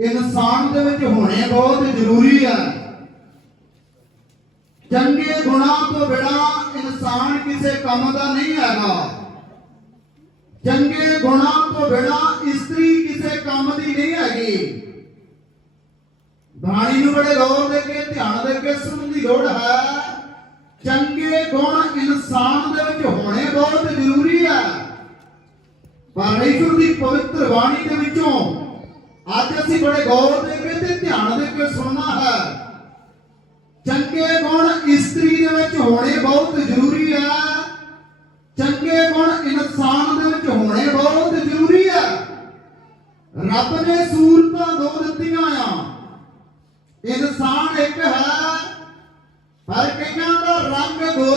ਇਨਸਾਨ ਦੇ ਵਿੱਚ ਹੋਣੇ ਬਹੁਤ ਜ਼ਰੂਰੀ ਹੈ ਚੰਗੇ ਗੁਣਾਂ ਤੋਂ ਬਿਨਾ ਇਨਸਾਨ ਕਿਸੇ ਕੰਮ ਦਾ ਨਹੀਂ ਹੈਗਾ। ਚੰਗੇ ਗੁਣਾਂ ਤੋਂ ਬਿਨਾ ਇਸਤਰੀ ਕਿਸੇ ਕੰਮ ਦੀ ਨਹੀਂ ਹੈਗੀ। ਬਾਣੀ ਨੂੰ ਬੜੇ ਗੌਰ ਦੇ ਕੇ, ਧਿਆਨ ਦੇ ਕੇ ਸੁਣਨ ਦੀ ਲੋੜ ਹੈ। ਚੰਗੇ ਗੁਣ ਇਨਸਾਨ ਦੇ ਵਿੱਚ ਹੋਣੇ ਬਹੁਤ ਜ਼ਰੂਰੀ ਹੈ ਪਰਮੇਸ਼ਰ ਦੀ ਪਵਿੱਤਰ ਬਾਣੀ ਦੇ ਵਿੱਚੋਂ ਅੱਜ ਅਸੀਂ ਬੜੇ ਗੌਰ ਦੇ ਕੇ ਤੇ ਧਿਆਨ ਦੇ ਕੇ ਸੁਣਨਾ ਹੈ। ਚੰਗੇ ਗੁਣ ਇਸਤਰੀ ਦੇ ਵਿੱਚ ਹੋਣੇ ਬਹੁਤ ਜ਼ਰੂਰੀ ਹੈ ਚੰਗੇ ਗੁਣ ਇਨਸਾਨ ਦੇ ਵਿੱਚ ਹੋਣੇ ਬਹੁਤ ਜ਼ਰੂਰੀ ਹੈ ਰੱਬ ਨੇ ਸੂਰਤਾਂ ਦੋ ਦਿੱਤੀਆਂ ਆ। ਇਨਸਾਨ ਇੱਕ ਹੈ, ਪਰ ਕਈਆਂ ਦਾ ਰੰਗ ਗੋ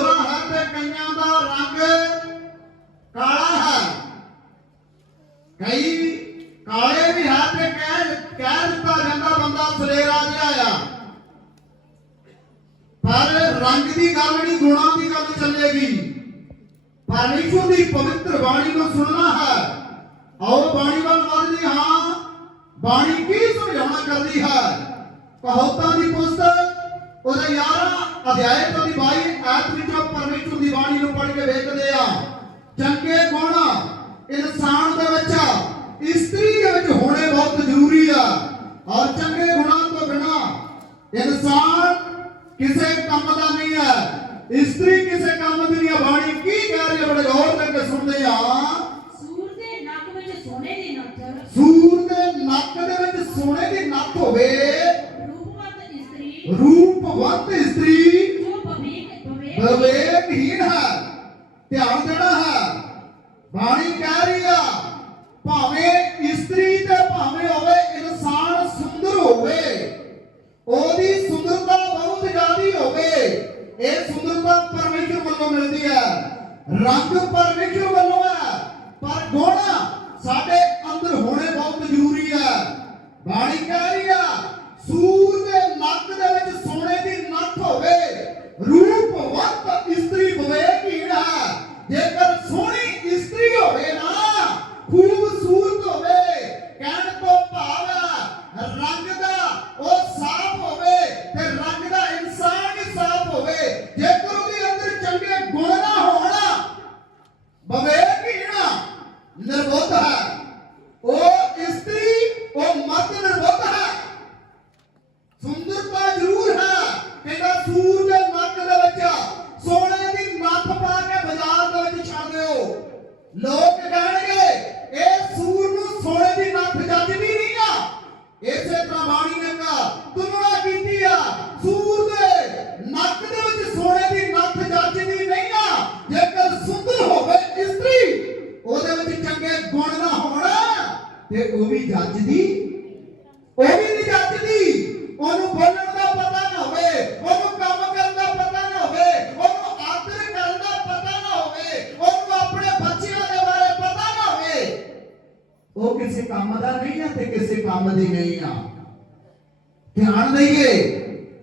ਗੱਲ ਨਹੀਂ ਗੁਣਾਂ ਦੀ ਗੱਲ ਚੱਲੇਗੀ, ਪਰਮੇਸ਼ਰ ਦੀ ਪਵਿੱਤਰ ਬਾਣੀ ਨੂੰ ਸੁਣਨਾ ਹੈ। ਆਓ ਬਾਣੀ ਵੱਲ ਵਧਦੇ ਹਾਂ, ਬਾਣੀ ਕੀ ਸਮਝਾਉਣਾ ਕਰਦੀ ਹੈ? ਕਹੋਤਾਂ ਦੀ ਪੁਸਤਕ, ਉਹਦਾ 11 ਅਧਿਆਇ ਤੋਂ ਦੀ 22 ਐਤ ਵਿੱਚੋਂ ਪਰਮੇਸ਼ਰ ਦੀ ਬਾਣੀ ਨੂੰ ਪੜ੍ਹ ਕੇ ਵੇਖਦੇ ਆ। ਚੰਗੇ ਗੁਣ ਇਨਸਾਨ ਦੇ ਵਿੱਚ, ਇਸਤਰੀ ਦੇ ਵਿੱਚ ਹੋਣੇ ਬਹੁਤ ਜ਼ਰੂਰੀ ਆ। ਔਰ ਚੰਗੇ ਗੁਣਾਂ ਤੋਂ ਬਿਨਾ ਇਨਸਾਨ ਕਿਸੇ ਕੰਮ ਦਾ ਨਹੀਂ ਹੈ। ਇਸਤਰੀ ਕਿਸੇ ਕੰਮ ਦੀ ਨਹੀਂ ਬਾਣੀ ਕੀ ਕਹਿ ਰਹੀ ਹੈ? ਬੜੇ ਗੌਰ ਕਰਕੇ ਸੁਣਦੇ ਆ। ਸੂਰ ਦੇ ਨੱਕ ਵਿੱਚ ਸੋਨੇ ਦੀ ਨੱਥ। ਸੂਰ ਦੇ ਨੱਕ ਦੇ ਵਿੱਚ ਸੋਨੇ ਦੀ ਨੱਥ ਹੋਵੇ। ਰੂਪਵਤ ਇਸਤਰੀ। ਰੂਪਵੰਤ ਇਸਤਰੀ ਜੋ ਭਵਿਕ ਭਵੇਕ ਵਿਵੇਕਹੀਨ ਹੈ ਧਿਆਨ ਦੇਣਾ ਹੈ ਬਾਣੀ ਕਹਿ ਰਹੀ ਆ ਭਾਵੇਂ ਇਸਤਰੀ ਤੇ ਭਾਵੇਂ ਹੋਵੇ ਇਨਸਾਨ ਸੁੰਦਰ ਹੋਵੇ ਉਹਦੀ ਸੁੰਦਰਤਾ ਬਹੁਤ ਜ਼ਿਆਦੀ ਹੋਵੇ ਇਹ ਸੁੰਦਰਤਾ ਪਰਮੇਸ਼ਰ ਵੱਲੋਂ ਮਿਲਦੀ ਹੈ ਰੰਗ ਪਰਮੇਸ਼ਰ ਵੱਲੋਂ ਹੈ ਪਰ ਗੁਣ ਸਾਡੇ ਅੰਦਰ ਹੋਣੇ ਬਹੁਤ ਜ਼ਰੂਰੀ ਹੈ ਬਾਣੀ ਕਹਿ ਰਹੀ ਆ ਸੂਰ ਦੇ ਨੱਕ ਦੇ ਵਿੱਚ ਸੋਨੇ ਦੀ ਨੱਥ ਹੋਵੇ ਰੂਪਵੰਤ ਇਸਤਰੀ ਵਿਵੇਕਹੀਣ ਹੈ ਜੇਕਰ ਸੋਹਣੀ ਇਸਤਰੀ ਹੋਵੇ ਨਾ ਖੂਬਸੂਰਤ ਹੋਵੇ ਕਹਿਣ ਤੋਂ ਭਾਵ ਹੈ, ਰੰਗ ਦਾ ਉਹ ਸਾਫ਼ ਹੋਵੇ ਤੇ ਰੰਗ ਦਾ ਇਨਸਾਨ ਹੀ ਸਾਫ਼ ਹੋਵੇ ਜੇਕਰ ਉਹਦੇ ਅੰਦਰ ਚੰਗੇ ਗੁਣ ਨਾ ਹੋਣ ਵਿਵੇਕਹੀਣ ਨਿਰਬੁੱਧ ਹੈ ਉਹ ਇਸਤਰੀ ਉਹ ਮਰਦ ਨਿਰਬੁੱਧ ਹੈ ਸੁੰਦਰਤਾ ਜ਼ਰੂਰ ਹੈ ਕਹਿੰਦਾ ਸੂਰ ਦੇ ਨੱਕ ਦੇ ਵਿੱਚ ਸੋਨੇ ਦੀ ਨੱਥ ਪਾ ਕੇ ਬਾਜ਼ਾਰ ਦੇ ਵਿੱਚ ਛੱਡ ਦਿਓ ਲੋਕ ਕਹਿਣਗੇ ਇਹ ਸੂਰ ਨੂੰ ਸੋਨੇ ਦੀ ਨੱਥ ਜੱਜਦੀ ਨਹੀਂ ਆ ਇਸੇ ਤਰ੍ਹਾਂ ਬਾਣੀ ਨੇ ਕਹਾ ਤੁਲਨਾ ਕੀਤੀ ਆ ਸੂਰ ਦੇ ਨੱਕ ਦੇ ਵਿੱਚ ਸੋਨੇ ਦੀ ਨੱਥ ਜੱਜਦੀ ਨਹੀਂ ਆ ਜੇਕਰ ਸੁੰਦਰ ਹੋਵੇ ਇਸਤਰੀ ਉਹਦੇ ਵਿੱਚ ਚੰਗੇ ਗੁਣ ਨਾ ਹੋਣ ਤੇ ਉਹ ਵੀ ਜੱਜਦੀ ਉਹ ਵੀ ਨਹੀਂ ਜੱਜਦੀ ਉਹਨੂੰ ਬੋਲਣ ਦਾ ਪਤਾ ਨਾ ਹੋਵੇ ਉਹਨੂੰ ਕੰਮ ਕਰਨ ਦਾ ਪਤਾ ਨਾ ਹੋਵੇ ਉਹਨੂੰ ਆਦਰ ਕਰਨ ਦਾ ਪਤਾ ਨਾ ਹੋਵੇ ਉਹਨੂੰ ਆਪਣੇ ਬੱਚਿਆਂ ਦੇ ਬਾਰੇ ਪਤਾ ਨਾ ਹੋਵੇ ਉਹ ਕਿਸੇ ਕੰਮ ਦਾ ਨਹੀਂ ਆ ਤੇ ਕਿਸੇ ਕੰਮ ਦੀ ਨਹੀਂ ਆ। ਧਿਆਨ ਦਈਏ,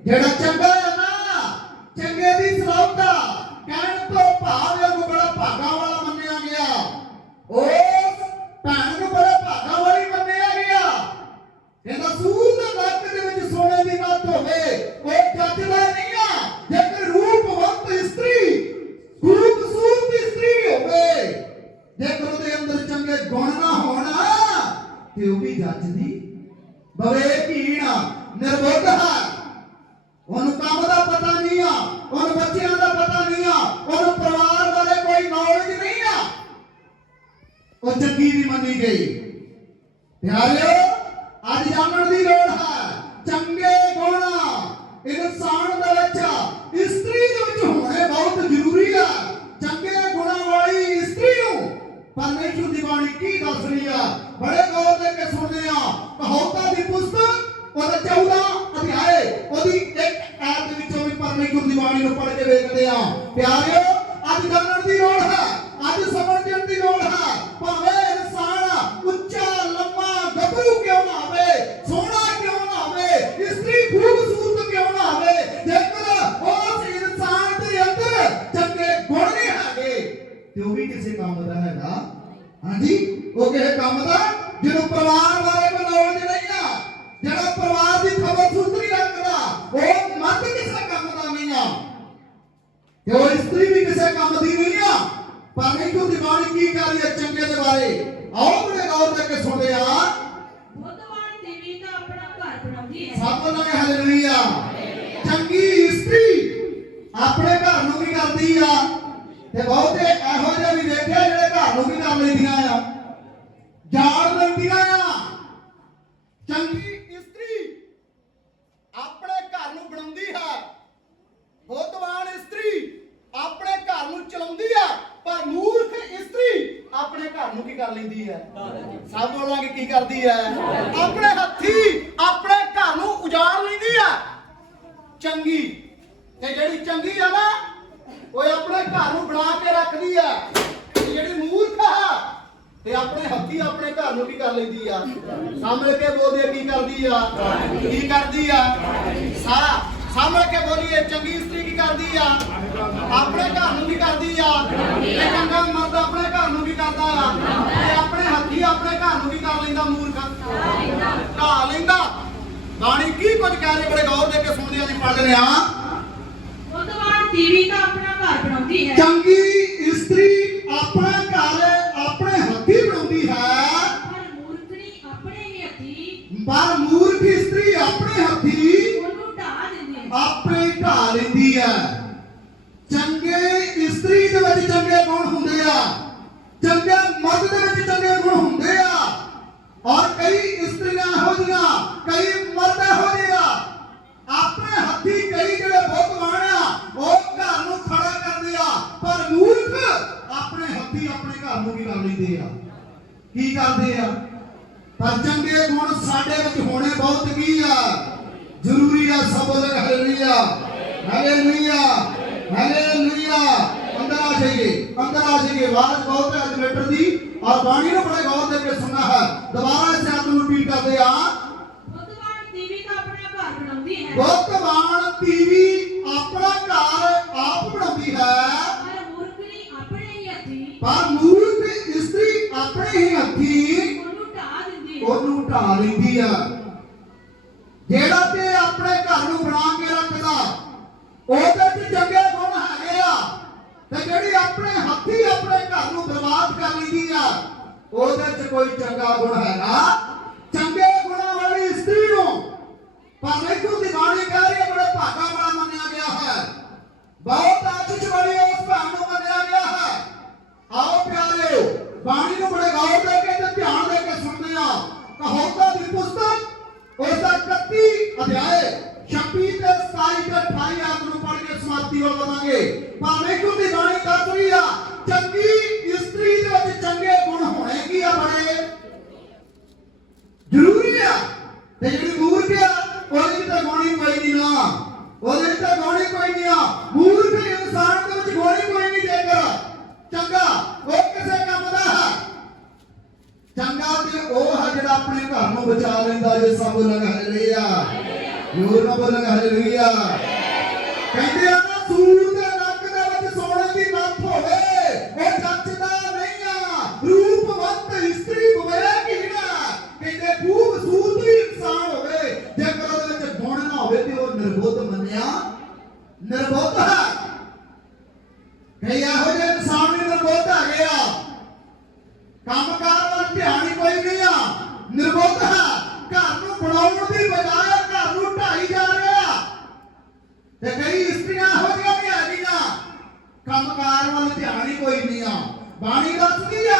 ਜਿਹੜਾ ਚੰਗਾ ਆ ਨਾ ਚੰਗੇ ਦੀ ਸਲਾਹਤਾ ਕਹਿਣ ਤੋਂ ਭਾਵ ਉਹ ਬੜਾ ਭਾਗਾ ਵਾਲਾ ਮੰਨਿਆ ਗਿਆ ਉਸ ਭੈਣ ਨੂੰ ਬੜਾ ਭਾਗਾ ਵਾਲੀ ਮੰਨਿਆ ਗਿਆ ਇਹਦਾ ਸੂਰ ਦੇ ਨੱਕ ਦੇ ਵਿੱਚ ਸੋਨੇ ਦੀ ਨੱਥ ਹੋਵੇ ਉਹ ਜੱਜਦਾ ਨਹੀਂ ਆ ਜੇਕਰ ਰੂਪਵੰਤ ਇਸਤਰੀ ਖੂਬਸੂਰਤ ਇਸਤਰੀ ਵੀ ਹੋਵੇ ਜੇਕਰ ਉਹਦੇ ਅੰਦਰ ਚੰਗੇ ਗੁਣ ਨਾ ਹੋਣ ਤੇ ਉਹ ਵੀ ਜੱਜਦੀ ਬਵੇਕੀਣ ਨਿਰਬੁੱਧ ਹੈ ਉਹਨੂੰ ਕੰਮ ਦਾ ਪਤਾ ਨਹੀਂ ਆ ਉਹਨੂੰ ਬੱਚਿਆਂ ਦਾ ਪਤਾ ਨਹੀਂ ਆ ਉਹਨੂੰ ਪਰਿਵਾਰ ਬਾਰੇ ਕੋਈ ਨੌਲੇਜ ਨਹੀਂ ਆ ਉਹ ਚੰਗੀ ਵੀ ਮੰਨੀ ਗਈ। ਪਿਆਰਿਓ, ਅੱਜ ਜਾਣਨ ਦੀ ਲੋੜ ਹੈ। ਚੰਗੇ ਗੁਣ। ਇਨਸਾਨ ਦੇ ਵਿੱਚ ਇਸਤਰੀ ਦੇ ਵਿੱਚ ਹੋਣੇ ਬਹੁਤ ਜ਼ਰੂਰੀ ਹੈ ਚੰਗੇ ਗੁਣਾਂ ਵਾਲੀ ਇਸਤਰੀ ਨੂੰ ਪਰਮੇਸ਼ਰ ਦੀ ਬਾਣੀ ਕੀ ਦੱਸ ਰਹੀ ਆ? ਬੜੇ ਗੌਰ ਦੇ ਕੇ ਸੁਣਦੇ ਆ। ਕਹੋਤਾ ਦੀ ਪੁਸਤਕ, ਉਹਦਾ 14 ਅਧਿਆਏ, ਉਹਦੀ ਇੱਕ ਐਤ ਵਿੱਚੋਂ ਵੀ ਪਰਮੇਸ਼ਰ ਦੀ ਬਾਣੀ ਨੂੰ ਪੜ੍ਹ ਕੇ ਵੇਖਦੇ ਆ। ਪਿਆਰਿਓ ਕਿ ਉਹ ਇਸਤਰੀ ਵੀ ਕਿਸੇ ਕੰਮ ਦੀ ਨਹੀਂ ਆ ਪਰ ਨਹੀਂ ਤੂੰ ਦਿਵਾਲੀ ਕੀ ਕਰ ਰਹੀ ਹੈ ਚੰਗੇ ਦੇ ਬਾਰੇ? ਆਓ ਮੇਰੇ ਗੌਰ ਤੇ ਕੇ ਸੁਣਦੇ ਆ। ਬੁੱਧਵਾਨ ਦੇਵੀ ਦਾ ਆਪਣਾ ਘਰ ਬਣਾਉਂਦੀ ਹੈ। ਸਭ ਦਾ ਹਾਲੇਲੂਇਆ ਚੰਗੀ ਇਸਤਰੀ ਆਪਣੇ ਘਰ ਨੂੰ ਵੀ ਕਰਦੀ ਆ। ਤੇ ਬਹੁਤੇ ਇਹੋ ਜਿਹੇ ਵੀ ਵੇਖਿਆ ਜਿਹੜੇ ਘਰ ਨੂੰ ਵੀ ਕਰ ਲੈਂਦੀਆਂ ਆ। ਜਾਣ ਲੈਂਦੀਆਂ ਆ। ਚੰਗੀ ਲੈਂਦੀ ਹੈ। ਸਭ ਬੋਲਾਂਗੇ ਕੀ ਕਰਦੀ ਹੈ? ਆਪਣੇ ਹੱਥੀ, ਆਪਣੇ ਘਰ ਨੂੰ ਉਜਾੜ ਲੈਂਦੀ ਹੈ। ਚੰਗੀ। ਤੇ ਜਿਹੜੀ ਚੰਗੀ ਆ ਨਾ, ਉਹ ਆਪਣੇ ਘਰ ਨੂੰ ਬਣਾ ਕੇ ਰੱਖਦੀ ਹੈ। ਤੇ ਜਿਹੜੀ ਮੂਰਖ ਆ, ਤੇ ਆਪਣੇ ਹੱਥੀ ਆਪਣੇ ਘਰ ਨੂੰ ਕੀ ਕਰ ਲੈਂਦੀ ਆ? ਸਾਹਮਣੇ ਕੇ ਬੋਲਦੇ ਕੀ ਕਰਦੀ ਆ? ਕੀ ਕਰਦੀ ਆ? ਸਾ ਸਾਹਮਣੇ ਕੇ ਬੋਲੀਏ ਚੰਗੀ ਇਸਤਰੀ ਕੀ ਕਰਦੀ ਆ? ਆਪਣੇ ਘਰ ਨੂੰ ਕੀ ਕਰਦੀ ਆ? ਤੇ ਚੰਗਾ ਮਰਦ ਆਪਣੇ ਘਰ ਨੂੰ ਕੀ ਕਰਦਾ ਆ? ਤੇ ਆਪਣੇ ਹੱਥੀ ਆਪਣੇ ਘਰ ਨੂੰ ਕੀ ਕਰ ਲੈਂਦਾ ਮੂਰਖ? ਢਾ ਲੈਂਦਾ। ਬਾਣੀ ਕੀ ਕੁਝ ਕਹਿ ਰਹੇ ਬੜੇ ਗੌਰ ਦੇ ਕੇ ਸੁਣਦੇ ਆ ਜੀ ਪੜ੍ਹਦੇ ਆ ਬੁੱਧਵਾਨ ਟੀਵੀ ਤਾਂ ਆਪਣਾ ਘਰ ਬਣਾਉਂਦੀ ਹੈ। ਚੰਗੀ ਇਸਤਰੀ ਆਪਣਾ ਘਰ ਆਪਣੇ ਹੱਥੀ ਬਣਾਉਂਦੀ ਹੈ। ਪਰ ਮੂਰਖਣੀ ਆਪਣੇ ਹੀ ਹੱਥੀ। ਪਰ ਮੂਰਖ ਇਸਤਰੀ ਆਪਣੇ ਹੱਥੀ ਆਪੇ ਢਾ ਲੈਂਦੀ ਹੈ ਚੰਗੇ ਇਸਤਰੀ ਦੇ ਵਿੱਚ ਚੰਗੇ ਗੁਣ ਹੁੰਦੇ ਆ। ਚੰਗੇ ਮਰਦ ਦੇ ਵਿੱਚ ਚੰਗੇ ਗੁਣ ਹੁੰਦੇ ਆ। ਔਰ ਕਈ ਇਸਤਰੀਆਂ ਇਹੋ ਜਿਹੀਆਂ ਕਈ ਮਰਦ ਇਹੋ ਜਿਹੇ ਆ ਆਪਣੇ ਹੱਥੀ ਕਈ ਜਿਹੜੇ ਬੁੱਧਵਾਨ ਆ ਉਹ ਘਰ ਨੂੰ ਖੜਾ ਕਰਦੇ ਆ ਪਰ ਮੂਰਖ ਆਪਣੇ ਹੱਥੀ ਆਪਣੇ ਘਰ ਨੂੰ ਕੀ ਕਰ ਲੈਂਦੇ ਆ ਕੀ ਕਰਦੇ ਆ ਪਰ ਚੰਗੇ ਗੁਣ ਸਾਡੇ ਵਿੱਚ ਹੋਣੇ ਬਹੁਤ ਕੀ ਆ ਜ਼ਰੂਰੀ ਆ ਸਭ ਲੋਕ ਹਾਲੇਲੂਇਆ ਹਾਲੇਲੂਇਆ ਹਾਲੇਲੂਇਆ ਅੰਦਰ ਆ ਜਾਈਏ ਅੰਦਰ ਆ ਜਾਈਏ ਆਵਾਜ਼ ਬਹੁਤ ਹੈ ਜਨਰੇਟਰ ਦੀ ਔਰ ਬਾਣੀ ਨੂੰ ਬੜੇ ਗੌਰ ਦੇ ਕੇ ਸੁਣਨਾ ਹੈ ਦੁਬਾਰਾ ਇਸ ਆਇਤ ਨੂੰ ਰਿਪੀਟ ਕਰਦੇ ਆ ਬੁੱਧਵਾਨ ਟੀਵੀ ਤਾਂ ਆਪਣਾ ਘਰ ਬਣਾਉਂਦੀ ਹੈ ਗੋਤਵਾਨ ਟੀਵੀ ਆਪਣਾ ਘਰ ਆਪ ਬਣਾਉਂਦੀ ਹੈ ਪਰ ਮੂਰਖਣੀ ਆਪਣੇ ਹੀ ਹੱਥੀ ਪਰ ਮੂਰਖ ਇਸਤਰੀ ਆਪਣੇ ਹੀ ਹੱਥੀ ਉਹਨੂੰ ਢਾ ਦਿੰਦੀ ਹੈ ਉਹਨੂੰ ਢਾ ਲੈਂਦੀ ਆ ਜਿਹੜਾ ਤੇ ਆਪਣੇ ਘਰ ਨੂੰ ਬਣਾ ਕੇ ਰੱਖਦਾ ਉਹਦੇ 'ਚ ਚੰਗੇ ਗੁਣ ਹੈਗੇ ਆ ਤੇ ਜਿਹੜੀ ਆਪਣੇ ਹੱਥੀ ਆਪਣੇ ਘਰ ਨੂੰ ਬਰਬਾਦ ਕਰ ਲੈਂਦੀ ਆ ਉਹਦੇ 'ਚ ਕੋਈ ਚੰਗਾ ਗੁਣ ਹੈਗਾ ਚੰਗੇ ਗੁਣਾਂ ਵਾਲੀ ਇਸਤਰੀ ਨੂੰ ਪਰ ਦੇਖੋ ਦੀ ਬਾਣੀ ਕਹਿ ਰਹੀ ਹੈ ਬੜੇ ਭਾਗਾ ਵਾਲਾ ਮੰਨਿਆ ਗਿਆ ਹੈ ਬਹੁਤ ਆਸ਼ੀਸ਼ ਵਾਲੀ ਉਸ ਭੈਣ ਨੂੰ ਮੰਨਿਆ ਗਿਆ ਹੈ ਆਓ ਪਿਆਰਿਓ ਬਾਣੀ ਨੂੰ ਬੜੇ ਗੌਰ ਦੇ ਕੇ ਤੇ ਧਿਆਨ ਦੇ ਕੇ ਸੁਣਦੇ ਆ ਕਹੌਤਾ ਦੀ ਪੁਸਤਕ ਉਸ ਦਾ 31 ਅਧਿਆਏ 26 ਤੇ 27 ਤੇ 28 ਆਇਤ ਨੂੰ ਪੜ੍ਹ ਕੇ ਸਮਾਪਤੀ ਵੱਲ ਵਧਾਂਗੇ ਪਰਮੇਸ਼ਰ ਦੀ ਬਾਣੀ ਦੱਸ ਰਹੀ ਆ ਚੰਗੀ ਇਸਤਰੀ ਦੇ ਵਿੱਚ ਚੰਗੇ ਗੁਣ ਹੋਣੇ ਕੀ ਆ ਬੜੇ ਜ਼ਰੂਰੀ ਆ ਤੇ ਜਿਹੜੀ ਮੂਰਖ ਆ ਉਹਦੇ ਵਿੱਚ ਤਾਂ ਗੁਣ ਹੀ ਕੋਈ ਨਹੀਂ ਨਾ ਉਹਦੇ ਵਿੱਚ ਤਾਂ ਗੁਣ ਹੀ ਕੋਈ ਨਹੀਂ ਆ ਮੂਰਖ ਇਨਸਾਨ ਦੇ ਵਿੱਚ ਗੁਣ ਹੀ ਕੋਈ ਨਹੀਂ ਜੇਕਰ ਚੰਗਾ ਉਹ ਕਿਸੇ ਕੰਮ ਦਾ ਹੈ ਚੰਗਾ ਤੇ ਉਹ ਹੈ ਜਿਹੜਾ ਆਪਣੇ ਘਰ ਨੂੰ ਬਚਾ ਲੈਂਦਾ ਜੇ ਸਭ ਲਗ ਹਾਲੇਲੂਇਆ ਜੋਰ ਨਾਲ ਬੋਲਾਂਗੇ ਹਾਲੇਲੂਇਆ ਕਹਿੰਦੇ ਆ ਨਾ ਸੂਰ ਦੇ ਨੱਕ ਦੇ ਵਿੱਚ ਸੋਨੇ ਦੀ ਨੱਥ ਹੋਵੇ ਉਹ ਜੱਚਦਾ ਨਹੀਂ ਆ ਰੂਪਵੰਤ ਇਸਤਰੀ ਬਵੇਗੀ ਨਾ ਕਹਿੰਦੇ ਖੂਬਸੂਰਤ ਇਨਸਾਨ ਹੋਵੇ ਜੇਕਰ ਉਹਦੇ ਵਿੱਚ ਗੁਣ ਨਾ ਹੋਵੇ ਤੇ ਉਹ ਨਿਰਬੁੱਧ ਮੰਨਿਆ ਨਿਰਬੁੱਧ ਹੈ ਕਈ ਇਹੋ ਜਿਹੇ ਇਨਸਾਨ ਵੀ ਨਿਰਬੁੱਧ ਹੈਗੇ ਆ ਕੰਮਕਾਰ ਵੱਲ ਧਿਆਨ ਹੀ ਕੋਈ ਨਹੀਂ ਆ ਨਿਰਬੁੱਧ ਹੈ ਘਰ ਨੂੰ ਬਣਾਉਣ ਦੀ ਬਜਾਏ ਘਰ ਨੂੰ ਢਾਈ ਜਾ ਰਿਹਾ ਤੇ ਕਈ ਇਸਤਰੀਆਂ ਇਹੋ ਜਿਹੀਆਂ ਵੀ ਹੈਗੀਆਂ ਕੰਮਕਾਰ ਵੱਲ ਧਿਆਨ ਹੀ ਕੋਈ ਨਹੀਂ ਆ ਬਾਣੀ ਦੱਸਦੀ ਆ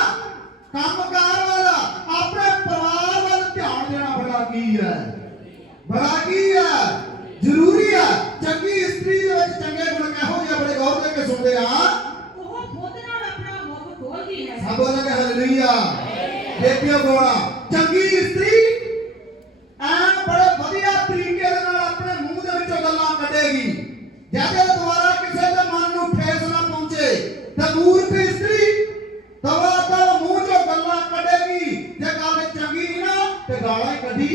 ਕੰਮਕਾਰ ਵੱਲ ਆਪਣੇ ਪਰਿਵਾਰ ਵੱਲ ਧਿਆਨ ਦੇਣਾ ਬੜਾ ਕੀ ਕੀ ਹੈ ਜ਼ਰੂਰੀ ਆ ਚੰਗੀ ਇਸਤਰੀ ਦੇ ਵਿੱਚ ਚੰਗੇ ਗੁਣ ਕਿਹੋ ਜਿਹੇ ਬੜੇ ਗੌਰ ਦੇ ਕੇ ਸੁਣਦੇ ਆ। ਉਹ ਖੁਦ ਨਾਲ ਆਪਣਾ ਮੁਖ ਖੋਲਦੀ ਹੈ। ਸਭ ਬੋਲਾਂਗੇ ਹਾਲੇਲੂਇਆ ਦੇਖਿਓ ਗੋਣਾ ਚੰਗੀ ਇਸਤਰੀ ਐ ਬੜੇ ਵਧੀਆ ਤਰੀਕੇ ਦੇ ਨਾਲ ਆਪਣੇ ਮੂੰਹ ਦੇ ਵਿੱਚੋਂ ਗੱਲਾਂ ਕੱਢੇਗੀ। ਜਦ ਦੁਬਾਰਾ ਕਿਸੇ ਦੇ ਮਨ ਨੂੰ ਠੇਸ ਨਾ ਪਹੁੰਚੇ ਤੇ ਮੂਰਖ ਇਸਤਰੀ ਦਵਾ ਦਾ ਮੂੰਹ ਚੋਂ ਗੱਲਾਂ ਕੱਢੇਗੀ। ਜੇ ਗੱਲ ਚੰਗੀ ਨਾ ਤੇ ਗਾਲਾਂ ਕੱਢੀ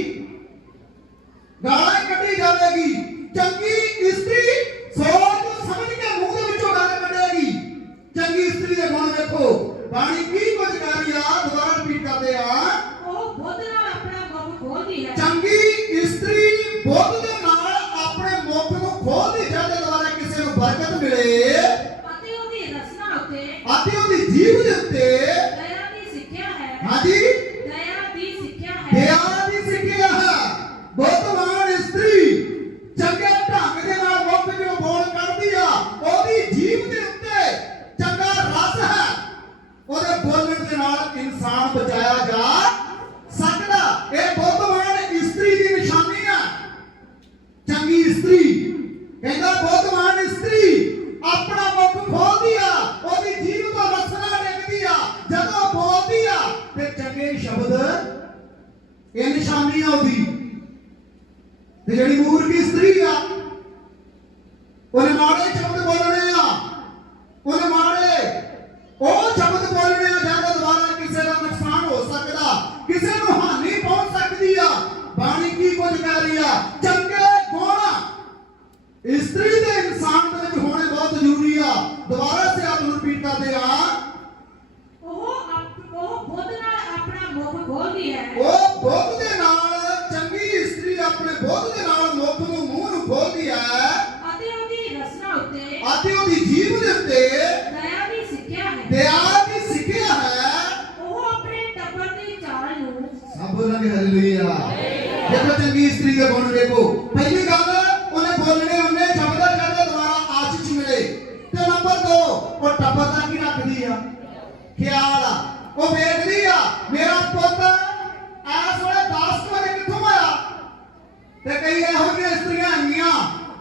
ਗਾਲਾਂ ਕੱਢੀ ਜਾਵੇਗੀ। ਚੰਗੀ ਇਸਤਰੀ ਸੋਚ ਸਮਝ ਕੇ ਮੂੰਹ ਦੇ ਵਿੱਚੋਂ ਗੱਲ ਕੱਢੇਗੀ। ਚੰਗੀ ਇਸਤਰੀ ਦੇ ਗੁਣ ਵੇਖੋ। ਬਾਣੀ ਕੀ ਕੁਝ ਕਰ ਆ ਦੁਬਾਰਾ ਰਿਪੀਟ ਕਰਦੇ ਆ। ਉਹ ਖੁਦ ਨਾਲ ਆਪਣਾ ਮੁਖ ਖੋਲਦੀ ਹੈ। ਚੰਗੀ ਇਸਤਰੀ ਬੁੱਧ ਦੇ ਨਾਲ ਆਪਣੇ ਮੁਖ ਨੂੰ ਖੋਲਦੀ ਜਾਂਦੇ ਦੁਆਰਾ ਕਿਸੇ ਨੂੰ ਬਰਕਤ ਮਿਲੇ। ਅਤੇ ਉਹਦੀ ਰਸਨਾ ਉੱਤੇ ਅਤੇ ਕੀ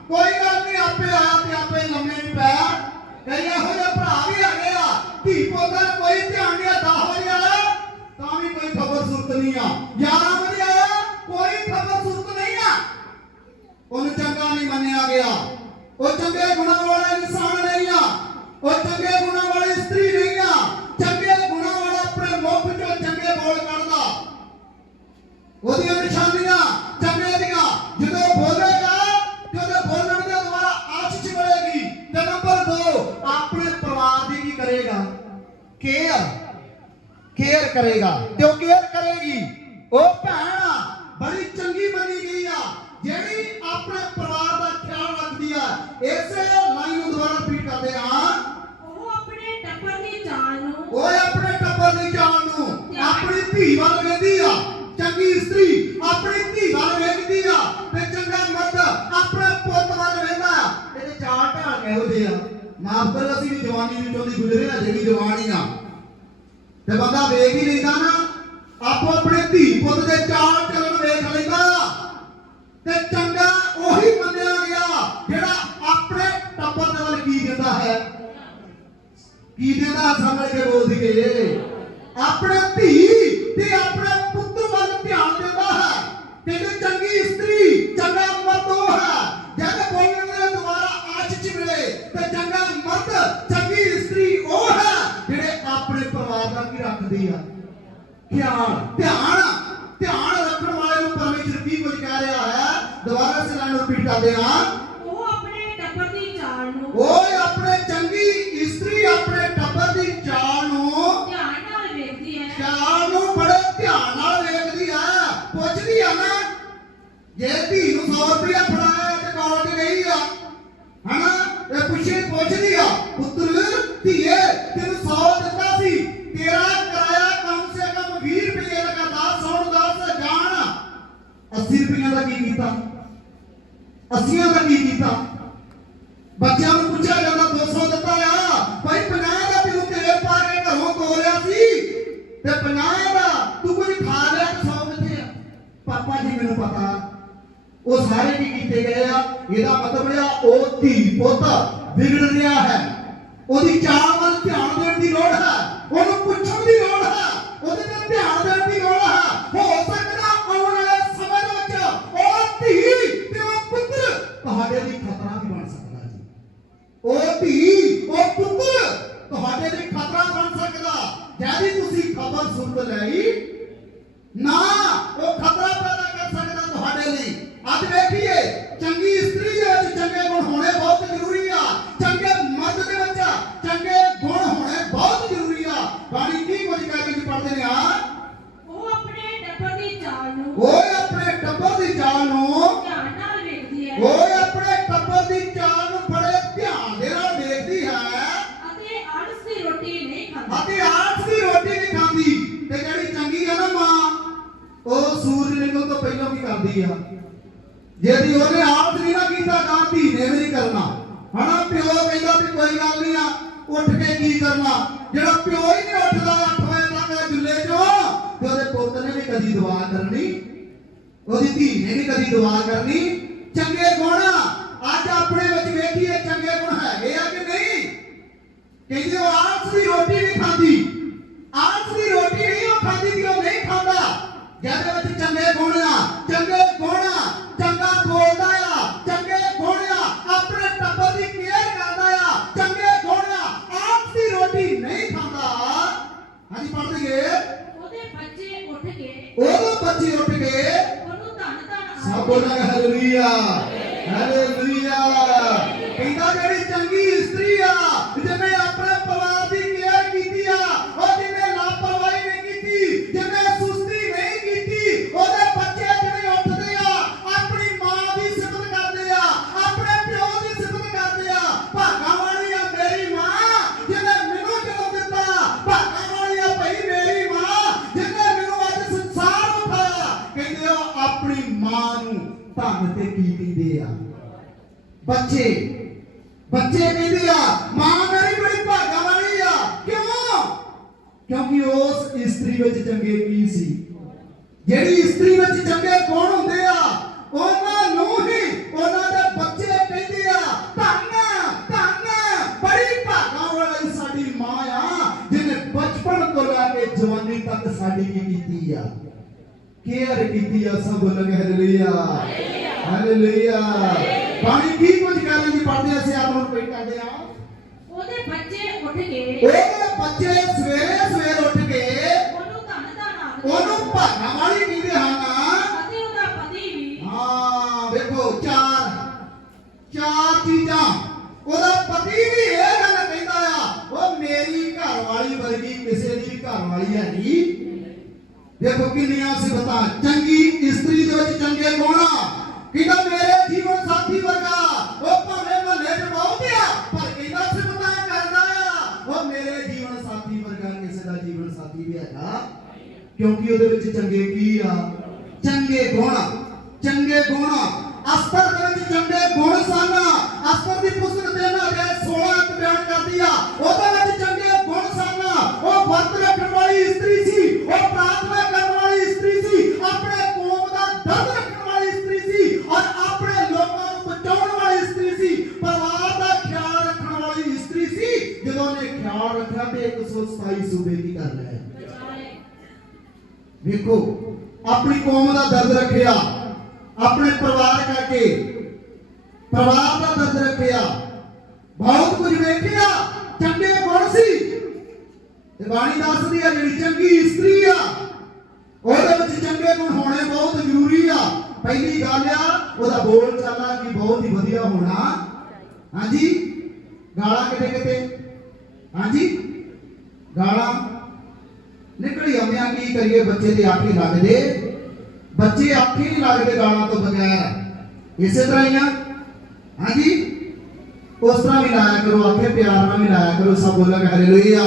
ਕੋਈ ਗੱਲ ਨਹੀਂ, ਆਪੇ ਆਇਆ ਤੇ ਆਪੇ ਲੰਮੇ ਨਹੀਂ ਪਿਆ ਕਈ ਇਹੋ ਜਿਹੇ ਭਰਾ ਵੀ ਹੈਗੇ ਆ, ਧੀ ਪੁੱਤਾਂ ਕੋਈ ਧਿਆਨ ਨਹੀਂ 10 ਵਜੇ ਆਇਆ ਤਾਂ ਵੀ ਕੋਈ ਖਬਰ ਸੁਰਤ ਨਹੀਂ ਆ। 11 ਵਜੇ ਆਇਆ ਕੋਈ ਖਬਰ ਸੁਰਤ ਨਹੀਂ ਆ। ਉਹਨੂੰ ਚੰਗਾ ਨਹੀਂ ਮੰਨਿਆ ਗਿਆ। ਉਹ ਚੰਗੇ ਗੁਣਾਂ ਵਾਲਾ ਇਨਸਾਨ ਨਹੀਂ ਆ। ਉਹ ਚੰਗੇ ਗੁਣਾਂ ਵਾਲੇ ਕੇਅਰ ਕੇਅਰ ਕਰੇਗਾ। ਤੇ ਉਹ ਕੇਅਰ ਕਰੇਗੀ? ਉਹ ਭੈਣ ਆ ਬੜੀ ਚੰਗੀ ਮੰਨੀ ਗਈ ਆ। ਜਿਹੜੀ ਆਪਣੇ ਪਰਿਵਾਰ ਦਾ ਖਿਆਲ ਰੱਖਦੀ ਆ ਇਸੇ ਲਾਈਨ ਨੂੰ ਦੁਬਾਰਾ ਰਿਪੀਟ ਕਰਦੇ ਆ। ਉਹ ਆਪਣੇ ਟੱਬਰ ਦੀ ਚਾਲ ਨੂੰ। ਉਹ ਆਪਣੇ ਟੱਬਰ ਦੀ ਜਾਨ ਨੂੰ। ਆਪਣੀ ਧੀ ਵੱਲ ਵੇਖਦੀ ਆ। ਚੰਗੀ ਇਸਤਰੀ ਆਪਣੀ ਧੀ ਵੱਲ ਵੇਖਦੀ ਆ। ਤੇ ਚੰਗਾ ਮਰਦ ਆਪਣੇ ਪੁੱਤ ਵੱਲ ਵੇਖਦਾ ਇਹਦੇ ਚਾਰ ਢਾਲ ਕਿਹੋ ਜਿਹੇ ਆ? ਮਾਫ ਕਰੋ ਅਸੀਂ ਵੀ ਜਵਾਨੀ ਵਿੱਚੋਂ ਦੀ ਗੁਜ਼ਰੇ ਆ ਜਿਹੜੀ ਜਵਾਨੀ ਆ। ਤੇ ਬੰਦਾ ਵੇਖ ਹੀ ਲੈਂਦਾ ਨਾ, ਆਪੋ ਆਪਣੇ ਧੀ ਪੁੱਤ ਦੇ ਚਾਲ ਚੱਲਣ ਵੇਖ ਲੈਂਦਾ। ਤੇ ਚੰਗਾ ਉਹੀ ਮੰਨਿਆ ਗਿਆ, ਜਿਹੜਾ ਆਪਣੇ ਟੱਬਰ ਦੇ ਵੱਲ ਕੀ ਦਿੰਦਾ ਹੈ। ਕੀ ਦੇਦਾ, ਸਮਝ ਕੇ ਬੋਲ ਦੀਏ ਆਪਣੇ ਧੀ ਖਿਆਲ ਧਿਆਨ ਧਿਆਨ ਰੱਖਣ ਵਾਲੇ ਨੂੰ ਪਰਮੇਸ਼ਰ ਕੀ ਕੁਝ ਕਹਿ ਰਿਹਾ ਹੈ? ਦੁਬਾਰਾ ਸੇ ਲਾਈਨ ਰਿਪੀਟ ਕਰਦੇ ਹਾਂ ਉਹ ਆਪਣੇ ਟੱਬਰ ਦੀ ਚਾਲ ਨੂੰ ਓਏ ਆਪਣੇ ਚੰਗੀ ਇਸਤਰੀ ਆਪਣੇ ਟੱਬਰ ਦੀ ਚਾਲ ਨੂੰ ਧਿਆਨ ਨਾਲ ਵੇਖਦੀ ਹੈ। ਚਾਲ ਨੂੰ ਬੜੇ ਧਿਆਨ ਨਾਲ ਵੇਖਦੀ ਆ ਪੁੱਛਦੀ ਆ ਨਾ। ਜੇ ਧੀ ਨੂੰ 100 ਰੁਪਇਆ ਫੜਾਇਆ ਤੇ ਕਾਲਜ ਗਈ ਆ? ਹਨਾ? ਇਹ ਪੁੱਛੇ ਪੁੱਛਦੀ ਆ ਪੁੱਤਰ ਧੀਏ ਤੈਨੂੰ 100 ਦਿੱਤਾ ਸੀ ਤੇਰਾ ਕਿਰਾਇਆ ਕਮ ਸੇ ਕਮ 20 ਰੁਪਏ ਦਾ ਕਰਦਾ ਸੌਣ ਦੱਸ ਜਾਣ 80 ਰੁਪਈਆ ਦਾ ਕੀ ਕੀਤਾ। 80 ਦਾ ਕੀ ਕੀਤਾ? ਬੱਚਿਆਂ ਨੂੰ ਪੁੱਛਿਆ ਜਾਂਦਾ 200 ਦਿੱਤਾ ਆ। ਭਾਈ 50 ਦਾ ਤੈਨੂੰ ਤੇਲ ਪਾ ਕੇ ਘਰੋਂ ਤੋਰਿਆ ਸੀ? ਤੇ 50 ਦਾ ਤੂੰ ਕੁਝ ਖਾ ਲਿਆ 100 ਕਿੱਥੇ ਆ? ਪਾਪਾ ਜੀ, ਮੈਨੂੰ ਪਤਾ। ਉਹ ਸਾਰੇ ਕੀ ਕੀਤੇ ਗਏ ਆ? ਇਹਦਾ ਮਤਲਬ ਆ, ਉਹ ਧੀ ਪੁੱਤ ਵਿਗੜ ਰਿਹਾ ਹੈ। ਉਹਦੀ ਚਾਲ ਵੱਲ ਧਿਆਨ ਦੇਣ ਦੀ ਲੋੜ ਹੈ। ਉਹਨੂੰ ਪੁੱਛਣ ਦੀ ਲੋੜ ਹੈ। ਉਹਦੇ ਤੇ ਧਿਆਨ ਦੇਣ ਦੀ ਲੋੜ ਹੈ। ਹੋ ਉਹ ਧੀ, ਉਹ ਪੁੱਤਰ ਤੁਹਾਡੇ ਲਈ ਖਤਰਾ ਬਣ ਸਕਦਾ। ਜਿਹਦੀ ਤੁਸੀਂ ਖਬਰ ਸੁਣ ਲਈ, ਨਾ, ਉਹ ਨਹੀਂ ਖਾਂਦੀ ਦੀ ਰੋਟੀ ਨਹੀਂ ਖਾਂਦੀ। ਤੇ ਜਿਹੜੀ ਚੰਗੀ ਆ ਨਾ ਮਾਂ, ਉਹ ਸੂਰਜ ਨਿਕਲਣ ਤੋਂ ਪਹਿਲਾਂ ਕੀ ਕਰਦੀ ਆ। ਜੇ ਉਹਨੇ ਆਪ ਨਹੀਂ ਨਾ ਕੀਤਾ, ਤਾਂ ਧੀ ਨੇ ਵੀ ਨਹੀਂ ਕਰਨਾ। ਹਨਾ, ਪਿਓ ਕਹਿੰਦਾ ਵੀ ਕੋਈ ਗੱਲ ਨਹੀਂ ਆ, ਉੱਠ ਕੇ ਕੀ ਕਰਨਾ? ਜਿਹੜਾ ਪਿਓ ਹੀ ਨਹੀਂ ਉੱਠਦਾ 8 ਵਜੇ ਤੱਕ ਜੁੱਲੇ ਚੋਂ, ਤੇ ਉਹਦੇ ਪੁੱਤ ਨੇ ਵੀ ਕਦੀ ਦੁਆ ਕਰਨੀ। ਉਹਦੀ ਧੀ ਨੇ ਵੀ ਕਦੀ ਦੁਆ ਕਰਨੀ। ਚੰਗੇ ਗੁਣ, ਅੱਜ ਆਪਣੇ ਵਿੱਚ ਵੇਖੀਏ, ਚੰਗੇ ਗੁਣ ਹੈਗੇ ਆ ਕਿ ਕਹਿੰਦੇ ਉਹ ਆਲਸ ਦੀ ਰੋਟੀ ਨਹੀਂ ਖਾਂਦੀ ਆਲਸ ਦੀ ਰੋਟੀ ਨਹੀਂ ਉਹ ਖਾਂਦੀ ਕਿ ਉਹ ਨਹੀਂ ਖਾਂਦਾ? ਜਿਹਦੇ ਵਿੱਚ ਚੰਗੇ ਗੁਣ ਆ ਚੰਗੇ ਗੁਣ ਆ ਚੰਗਾ ਬੋਲਦਾ ਆ ਚੰਗੇ ਗੁਣ ਆ ਆਪਣੇ ਟੱਬਰ ਦੀ ਕੇਅਰ ਕਰਦਾ ਆ ਚੰਗੇ ਗੁਣ ਆ ਆਪ ਦੀ ਰੋਟੀ ਨਹੀਂ ਖਾਂਦਾ। ਹਾਂਜੀ ਪੜ੍ਹ ਲਈਏ। ਉਹਦੇ ਬੱਚੇ ਉੱਠ ਕੇ ਉਹ ਬੱਚੇ ਉੱਠ ਕੇ ਉਹਨੂੰ ਧੰਨ ਧੰਨ ਸਭ ਬੋਲਾਂਗੇ ਹਾਲੇਲੂਇਆ ਹਾਲੇਲੂਇਆ। ਕਹਿੰਦਾ ਜਿਹੜੀ ਚੰਗੀ ਇਸਤਰੀ ਆ ਜਿਹਨੇ ਜਿਹੜੀ ਇਸਤਰੀ ਵਿੱਚ ਚੰਗੇ ਗੁਣ ਹੁੰਦੇ ਆ ਉਹਨਾਂ ਨੂੰ ਹੀ ਉਹਨਾਂ ਦੇ ਬੱਚੇ ਕਹਿੰਦੇ ਆ ਧੰਨ ਧੰਨ ਬੜੀ ਭਾਗਾਂ ਵਾਲੀ ਸਾਡੀ ਮਾਂ ਆ ਜਿਹਨੇ ਬਚਪਨ ਤੋਂ ਲੈ ਕੇ ਜਵਾਨੀ ਤੱਕ ਸਾਡੀ ਕੀ ਕੀਤੀ ਆ? ਕੇਅਰ ਕੀਤੀ ਆ? ਸਭ ਬੋਲਾਂਗੇ ਹਾਲੇਲੂਇਆ ਹਾਲੇਲੂਇਆ ਬਾਣੀ ਕੀ ਕੁਝ ਕਰਨ ਦੀ ਪੜਦੇ ਅਸੀਂ ਆਪ ਨੂੰ ਪੇਟ ਕਰਦੇ ਆ? ਉਹਦੇ ਬੱਚੇ ਉੱਠ ਕੇ ਉਹਦੇ ਬੱਚੇ ਸਵੇਰੇ ਭਾਗਾਂ ਵਾਲੀ ਕਹਿੰਦੇ ਹਨ ਅਤੇ ਉਹਦਾ ਪਤੀ ਵੀ ਹਾਂ ਵੇਖੋ ਚਾਰ। ਚਾਰ ਚੀਜ਼ਾਂ। ਉਹਦਾ ਪਤੀ ਵੀ ਇਹ ਗੱਲ ਕਹਿੰਦਾ ਆ, ਉਹ ਮੇਰੀ ਘਰ ਵਾਲੀ ਵਰਗੀ ਕਿਸੇ ਦੀ ਘਰ ਵਾਲੀ ਹੈ ਨਹੀਂ। ਦੇਖੋ ਕਿੰਨੀਆਂ ਸਿਫਤਾਂ। ਚੰਗੀ ਇਸਤਰੀ ਦੇ ਵਿੱਚ ਚੰਗੇ ਗੁਣ ਕਹਿੰਦਾ ਮੇਰੇ ਜੀਵਨ ਸਾਥੀ ਵਰਗਾ। ਉਹ ਭਾਵੇਂ ਮਹੱਲੇ 'ਚ ਬਹੁਤ ਆ, ਪਰ ਕਹਿੰਦਾ ਸਿਫਤਾਂ ਕਰਦਾ ਆ। ਉਹ ਮੇਰੇ ਜੀਵਨ ਸਾਥੀ ਵਰਗਾ, ਕਿਸੇ ਦਾ ਜੀਵਨ ਸਾਥੀ ਵੀ ਹੈਗਾ। ਕਿਉਂਕਿ ਉਹਦੇ ਵਿੱਚ ਚੰਗੇ ਕੀ ਆ? ਚੰਗੇ ਗੁਣ। ਚੰਗੇ ਗੁਣ। ਅਸਤਰ ਦੇ ਵਿੱਚ ਚੰਗੇ ਗੁਣ ਸਨ। ਅਸਤਰ ਦੀ ਪੁਸਤਕ ਦੇ ਨਾਲ ਅਧਿਆਇ 16 ਇੱਕ ਬਿਆਨ ਕਰਦੀ ਆ। ਉਹਦੇ ਵਿੱਚ ਚੰਗੇ ਗੁਣ ਸਨ। ਉਹ ਵਰਤ ਰੱਖਣ ਵਾਲੀ ਇਸਤਰੀ ਸੀ। ਉਹ ਪ੍ਰਾਰਥਨਾ ਕਰਨ ਵਾਲੀ ਇਸਤਰੀ ਸੀ। ਆਪਣੇ ਕੌਮ ਦਾ ਦਰਦ ਰੱਖਣ ਵਾਲੀ ਇਸਤਰੀ ਸੀ। ਔਰ ਆਪਣੇ ਲੋਕਾਂ ਨੂੰ ਬਚਾਉਣ ਵਾਲੀ ਇਸਤਰੀ ਸੀ। ਪਰਿਵਾਰ ਦਾ ਖਿਆਲ ਰੱਖਣ ਵਾਲੀ ਇਸਤਰੀ ਸੀ। ਜਦੋਂ ਉਹਨੇ ਖਿਆਲ ਰੱਖਿਆ ਤੇ 127 ਸੂਬੇ ਦੀ ਕਰ ਲਏ ਦੇਖੋ ਆਪਣੀ ਕੌਮ ਦਾ ਦਰਦ ਰੱਖਿਆ, ਆਪਣੇ ਪਰਿਵਾਰ ਕਰਕੇ। ਪਰਿਵਾਰ ਦਾ ਦਰਦ ਰੱਖਿਆ। ਬਹੁਤ ਕੁਝ ਵੇਖਿਆ, ਚੰਗੇ ਗੁਣ ਸੀ। ਤੇ ਬਾਣੀ ਦੱਸਦੀ ਆ ਜਿਹੜੀ ਚੰਗੀ ਇਸਤਰੀ ਆ, ਉਹਦੇ ਵਿੱਚ ਚੰਗੇ ਗੁਣ ਹੋਣੇ ਬਹੁਤ ਜ਼ਰੂਰੀ ਆ। ਪਹਿਲੀ ਗੱਲ ਆ, ਉਹਦਾ ਬੋਲ ਚਾਲਾ ਕੀ ਬਹੁਤ ਹੀ ਵਧੀਆ ਹੋਣਾ। ਹਾਂਜੀ? ਗਾਲਾਂ ਕਿਤੇ ਕਿਤੇ ਹਾਂਜੀ? ਗਾਲਾਂ ਨਿਕਲੀ ਆਉਂਦਿਆਂ ਕੀ ਕਰੀਏ? ਬੱਚੇ ਦੇ ਆਖੇ ਲੱਗਦੇ। ਬੱਚੇ ਆਖੇ ਨਹੀਂ ਲੱਗਦੇ ਗਾਲਾਂ ਤੋਂ ਬਗੈਰ। ਇਸੇ ਤਰ੍ਹਾਂ ਹੀ ਆ। ਹਾਂਜੀ? ਉਸ ਤਰ੍ਹਾਂ ਵੀ ਲਾਇਆ ਕਰੋ ਆਖੇ ਪਿਆਰ ਨਾਲ ਵੀ ਲਾਇਆ ਕਰੋ। ਸਭ ਬੋਲਾਂਗੇ ਹਾਲੇਲੂਇਆ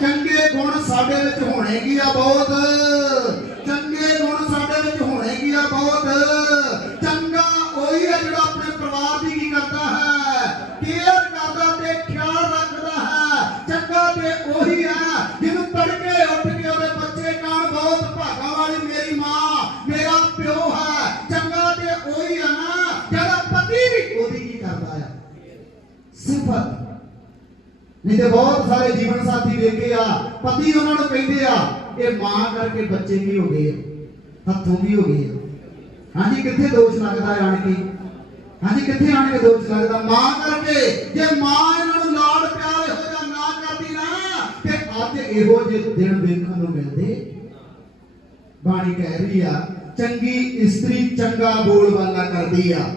ਚੰਗੇ ਗੁਣ ਸਾਡੇ ਵਿੱਚ ਹੋਣੇ ਕੀ ਆ ਬਹੁਤ। ਸਿਫਤ ਨਹੀਂ ਤੇ ਬਹੁਤ ਸਾਰੇ ਜੀਵਨ ਸਾਥੀ ਵੇਖੇ ਆ, ਪਤੀ ਉਹਨਾਂ ਨੂੰ ਕਹਿੰਦੇ ਆ, ਇਹ ਮਾਂ ਕਰਕੇ ਬੱਚੇ ਕੀ ਹੋ ਗਏ ਆ? ਹੱਥੋਂ ਕੀ ਹੋ ਗਏ ਆ? ਹਾਂਜੀ, ਕਿੱਥੇ ਦੋਸ਼ ਲੱਗਦਾ ਆਣ ਕੇ? ਹਾਂਜੀ, ਕਿੱਥੇ ਆਣ ਕੇ ਦੋਸ਼ ਲੱਗਦਾ? ਮਾਂ ਕਰਕੇ। ਜੇ ਮਾਂ ਇਹਨਾਂ ਨੂੰ ਲਾਡ ਪਿਆਰ ਇਹੋ ਜਿਹਾ ਨਾ ਕਰਦੀ ਨਾ, ਤੇ ਅੱਜ ਇਹੋ ਜਿਹੇ ਦਿਨ ਵੇਖਣ ਨੂੰ ਮਿਲਦੇ। ਬਾਣੀ ਕਹਿ ਰਹੀ ਆ, ਚੰਗੀ ਇਸਤਰੀ ਚੰਗਾ ਬੋਲ ਵਾਲਾ ਕਰਦੀ ਆ।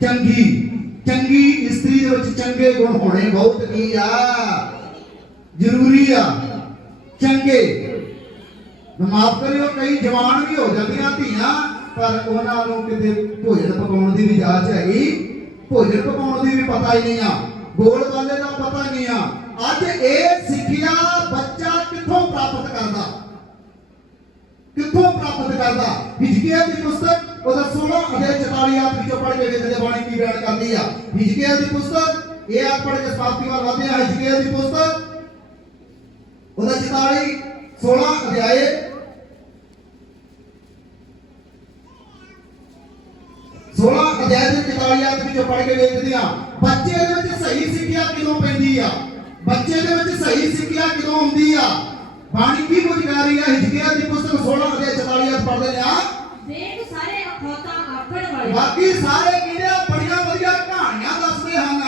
ਚੰਗੀ। ਚੰਗੀ ਇਸਤਰੀ ਦੇ ਵਿੱਚ ਚੰਗੇ ਗੁਣ ਹੋਣੇ ਬਹੁਤ ਕੀ ਆ? ਜ਼ਰੂਰੀ ਆ। ਚੰਗੇ। ਮਾਫ ਕਰਿਓ, ਕਈ ਜਵਾਨ ਵੀ ਹੋ ਜਾਂਦੀਆਂ ਧੀਆਂ, ਪਰ ਉਹਨਾਂ ਨੂੰ ਕਿਤੇ ਭੋਜਨ ਪਕਾਉਣ ਦੀ ਵੀ ਜਾਚ ਹੈਗੀ। ਭੋਜਨ ਪਕਾਉਣ ਦੀ ਵੀ ਪਤਾ ਹੀ ਨਹੀਂ ਆ। ਗੋਲ ਵਾਲੇ ਦਾ ਪਤਾ ਨਹੀਂ ਆ। ਅੱਜ ਇਹ ਸਿੱਖਿਆ ਬੱਚਾ ਕਿੱਥੋਂ ਪ੍ਰਾਪਤ ਕਰਦਾ? ਕਿੱਥੋਂ ਪ੍ਰਾਪਤ ਕਰਦਾ? ਹਿਜਕੀਆ ਦੀ ਪੁਸਤਕ ਉਹਦਾ 16 ਅਧਿਆਇ 44 ਆਪ ਵਿੱਚੋਂ ਪੜ੍ਹ ਕੇ ਵੇਖਦੇ ਬਾਣੀ ਕੀ ਬਿਆਨ ਕਰਦੀ ਆ। ਹਿਜਕੀਆ ਦੀ ਪੁਸਤਕ, ਇਹ ਆਪ ਪੜ੍ਹ ਕੇ ਸਮਾਪਤੀ ਵੱਲ ਵਧਦੇ ਆ। ਹਿਜਕੀਆ ਦੀ ਪੁਸਤਕ, ਉਹਦਾ 44 16 ਅਧਿਆਇ ਸੋਲਾਂ ਅਧਿਆਇ ਦੇ 44 ਆਇਤ ਵਿੱਚੋਂ ਪੜ੍ਹ ਕੇ ਵੇਖਦੇ ਆ। ਬੱਚੇ ਦੇ ਵਿੱਚ ਸਹੀ ਸਿੱਖਿਆ ਕਿਦੋਂ ਪੈਂਦੀ ਆ? ਬੱਚੇ ਦੇ ਵਿੱਚ ਸਹੀ ਸਿੱਖਿਆ ਕਿਦੋਂ ਹੁੰਦੀ ਆ? ਬਾਣੀ ਕੀ ਕੁਝ ਕਹਿ ਵਾਰੀ ਆ? ਹਿਜਕੀਆ ਦੀ ਪੁਸਤਕ 16 ਅਧਿਆਇ 44 ਅਧ ਪੜ੍ਹਦੇ ਆ। ਦੇਖ ਸਾਰੇ ਅਖੌਤਾਂ ਆਖਣ ਵਾਲੇ ਬਾਕੀ ਸਾਰੇ ਕਹਿੰਦੇ ਆ ਬੜੀਆਂ ਵਧੀਆ ਕਹਾਣੀਆਂ ਦੱਸਦੇ ਹਨ।